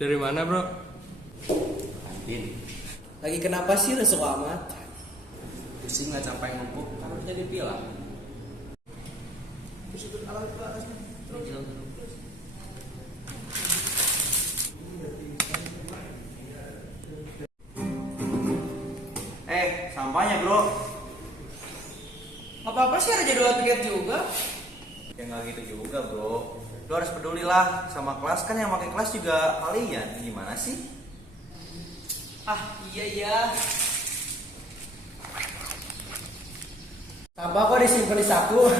Dari mana, bro? Kantin. Lagi kenapa sih lesu amat? Pusing nggak sampai ngumpuk, kan udah jadi pilah. Sampahnya bro. Apa-apa sih ada jadwal piket juga? Ya nggak gitu juga bro. Lo harus pedulilah sama kelas, kan yang pakai kelas juga kalian. Gimana sih? Ah iya. Sampah kok disimpan di saku?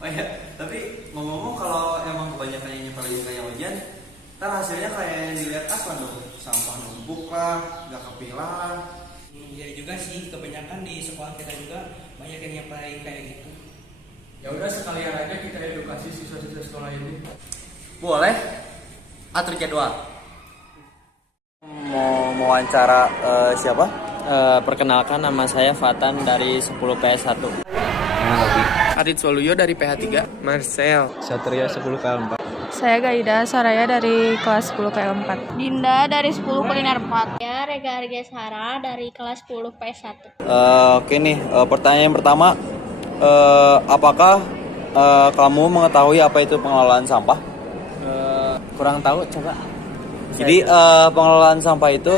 Oh iya, tapi ngomong-ngomong kalau emang kebanyakan yang nyepelin kayak hujan, ntar hasilnya kayak yang dilihat Aswan dong. Sampah numpuk lah, nggak kepilah. Iya juga sih, kebanyakan di sekolah kita juga banyak yang nyepelin kayak gitu. Ya udah sekalian aja kita edukasi siswa-siswa sekolah ini. Boleh. Atur jadwal. Mau wawancara siapa? Perkenalkan, nama saya Fatan dari 10 PS1. Adit Soluyo dari PH3. Marcel. Satria 10 KL4. Saya Gaida Saraya dari kelas 10 KL4. Dinda dari 10 kuliner 4. Ya, Rega Argesara dari kelas 10 PS1. Oke nih, pertanyaan yang pertama, apakah kamu mengetahui apa itu pengelolaan sampah? Kurang tahu, coba. Jadi pengelolaan sampah itu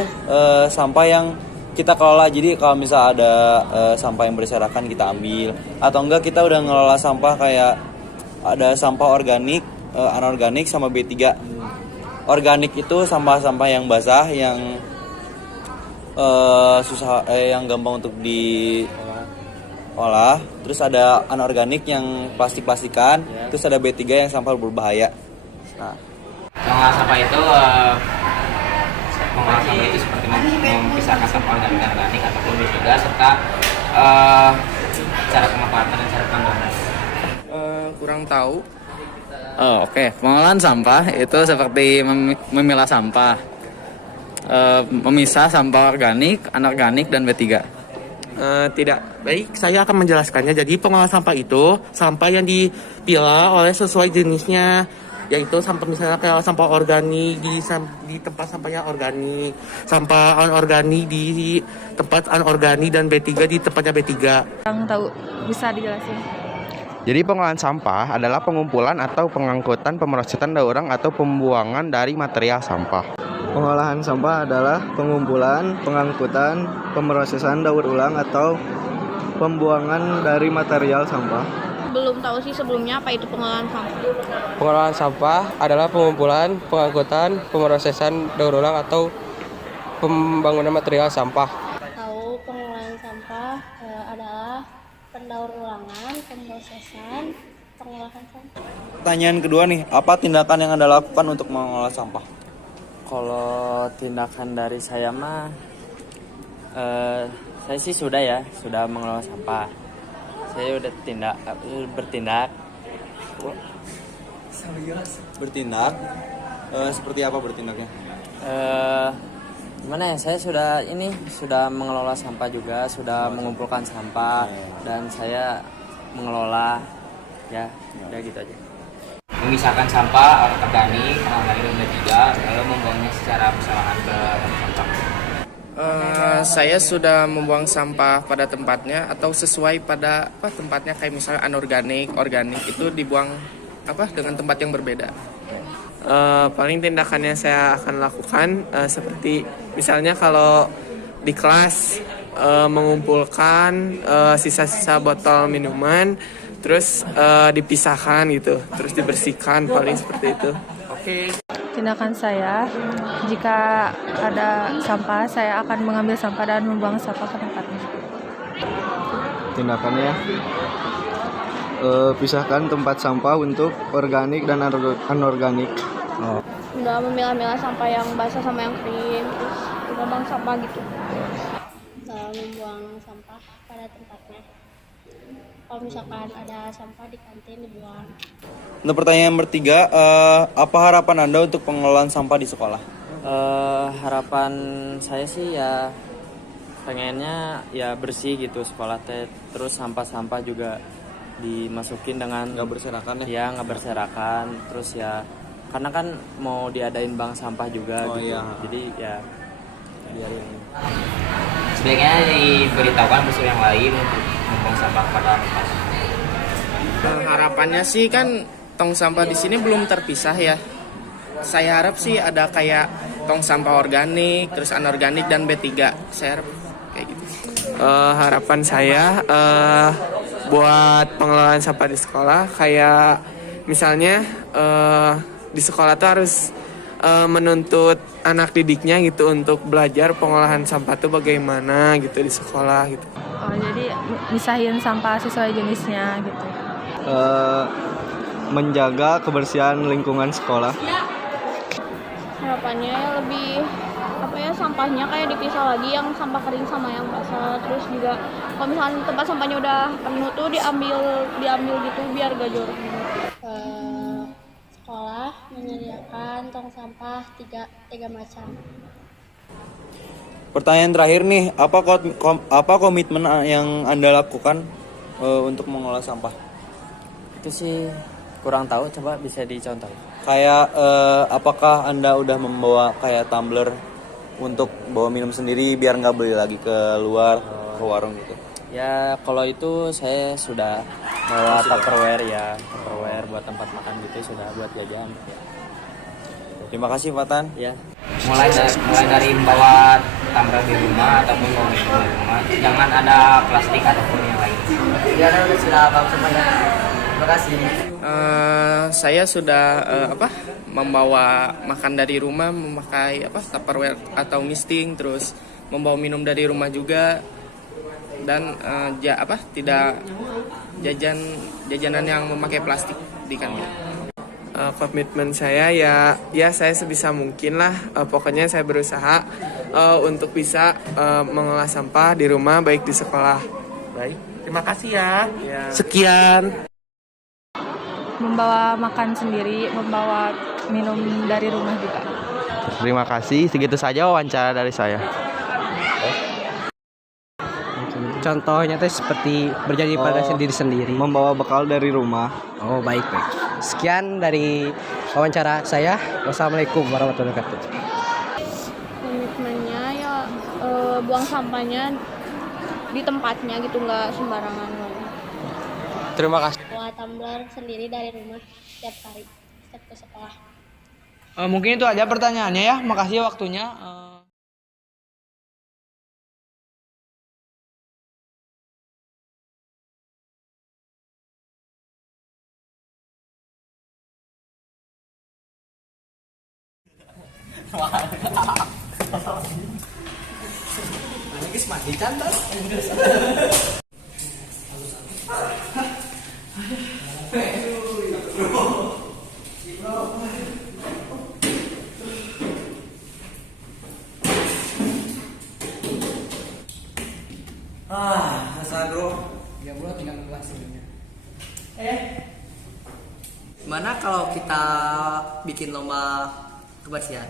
sampah yang kita kelola. Jadi kalau misal ada sampah yang berserakan kita ambil, atau enggak kita udah ngelola sampah kayak ada sampah organik, anorganik sama B3. Organik itu sampah-sampah yang basah yang susah yang gampang untuk diolah. Terus ada anorganik yang plastik-plastikan, terus ada B3 yang sampah berbahaya. Nah, Pengelolaan sampah itu pengelolaan sampah itu seperti memisahkan sampah organik dan anorganik ataupun juga serta cara pemanfaatan dan cara penanggulangan. Kurang tahu. Oke. Pengelolaan sampah itu seperti memilah sampah, memisah sampah organik, anorganik, dan B3. Tidak. Baik, saya akan menjelaskannya. Jadi pengolahan sampah itu sampah yang dipilah oleh sesuai jenisnya, yaitu sampah misalnya kayak sampah organik di tempat sampahnya organik, sampah anorganik di tempat anorganik, dan B3 di tempatnya B3. Yang tahu bisa dijelasin? Jadi pengolahan sampah adalah pengumpulan atau pengangkutan, pemrosesan daur ulang atau pembuangan dari material sampah. Pengolahan sampah adalah pengumpulan, pengangkutan, pemrosesan daur ulang atau pembuangan dari material sampah. Belum tahu sih sebelumnya apa itu pengolahan sampah. Pengolahan sampah adalah pengumpulan, pengangkutan, pemrosesan daur ulang atau pembangunan material sampah. Tahu pengolahan sampah adalah pendaur ulangan, pemrosesan, pengolahan sampah. pertanyaan kedua nih, apa tindakan yang Anda lakukan untuk mengolah sampah? Kalau tindakan dari saya mah, saya sih sudah mengelola sampah. Saya udah bertindak. Bertindak? Seperti apa bertindaknya? Gimana ya? Saya sudah mengelola sampah juga, sudah mengumpulkan sampah dan saya mengelola ya gitu aja. Memisahkan sampah organik, anorganik dan B3, lalu membuangnya secara bersamaan ke tempat sampah. Saya sudah membuang sampah pada tempatnya atau sesuai pada tempatnya, kayak misalnya anorganik, organik itu dibuang dengan tempat yang berbeda. Paling tindakannya saya akan lakukan seperti misalnya kalau di kelas mengumpulkan sisa-sisa botol minuman, terus dipisahkan gitu, terus dibersihkan, paling seperti itu. Oke. Tindakan saya, jika ada sampah, saya akan mengambil sampah dan membuang sampah ke tempatnya. Tindakannya pisahkan tempat sampah untuk organik dan anorganik. Udah memilah-milah sampah yang basah sama yang kering, terus membuang sampah gitu. Membuang sampah pada tempatnya. Kalau misalkan ada sampah di kantin dibuang. Untuk pertanyaan bertiga, apa harapan Anda untuk pengelolaan sampah di sekolah? Harapan saya sih ya pengennya ya bersih gitu sekolah teh, terus sampah-sampah juga dimasukin dengan nggak berserakan ya? Ya nggak berserakan, terus ya karena kan mau diadain bank sampah juga Oh, gitu. iya. Jadi ya Biarin. sebaiknya diberitahukan musuh yang lain untuk membuang sampah pada tempat. Harapannya sih kan tong sampah di sini belum terpisah ya. Saya harap sih ada kayak tong sampah organik, terus anorganik dan B3. Saya harap kayak gitu. Harapan saya buat pengelolaan sampah di sekolah kayak misalnya di sekolah tuh harus menuntut anak didiknya gitu untuk belajar pengolahan sampah tuh bagaimana gitu di sekolah gitu. Oh, jadi misahin sampah sesuai jenisnya gitu. Menjaga kebersihan lingkungan sekolah. Harapannya ya lebih sampahnya kayak dipisah lagi, yang sampah kering sama yang basah. Terus juga kalau misalnya tempat sampahnya udah penuh tuh diambil gitu biar gak jorok. Sekolah menyediakan tong sampah tiga macam. Pertanyaan terakhir nih, apa komitmen yang Anda lakukan untuk mengolah sampah? Itu sih kurang tahu, coba bisa dicontoh. Kayak apakah Anda udah membawa kayak tumbler untuk bawa minum sendiri biar nggak beli lagi ke luar, ke warung gitu? Ya kalau itu saya sudah bawa Tupperware buat tempat makan gitu, sudah buat jajan. Terima kasih Fatan. Ya. Mulai dari membawa tumbler di rumah ataupun bawa minum di rumah, jangan ada plastik ataupun yang lain. Ya sudah bang semuanya. Terima kasih. Saya sudah membawa makan dari rumah, memakai Tupperware atau misting, terus membawa minum dari rumah juga, dan tidak jajanan yang memakai plastik di kantin. Komitmen saya ya saya sebisa mungkin lah, pokoknya saya berusaha untuk bisa mengolah sampah di rumah baik di sekolah. Baik, terima kasih ya. Sekian. Membawa makan sendiri, membawa minum dari rumah juga. Terima kasih, segitu saja wawancara dari saya. Contohnya teh seperti berjanji pada sendiri-sendiri. Membawa bekal dari rumah. Oh baik. Sekian dari wawancara saya. Wassalamualaikum warahmatullahi wabarakatuh. Komitmennya ya buang sampahnya di tempatnya gitu, nggak sembarangan. Terima kasih. Bawa tumbler sendiri dari rumah setiap hari setiap ke sekolah. Mungkin itu aja pertanyaannya ya. Makasih waktunya. Ya bro, tinggal kelas sebenarnya. Gimana kalau kita bikin lomba kebersihan?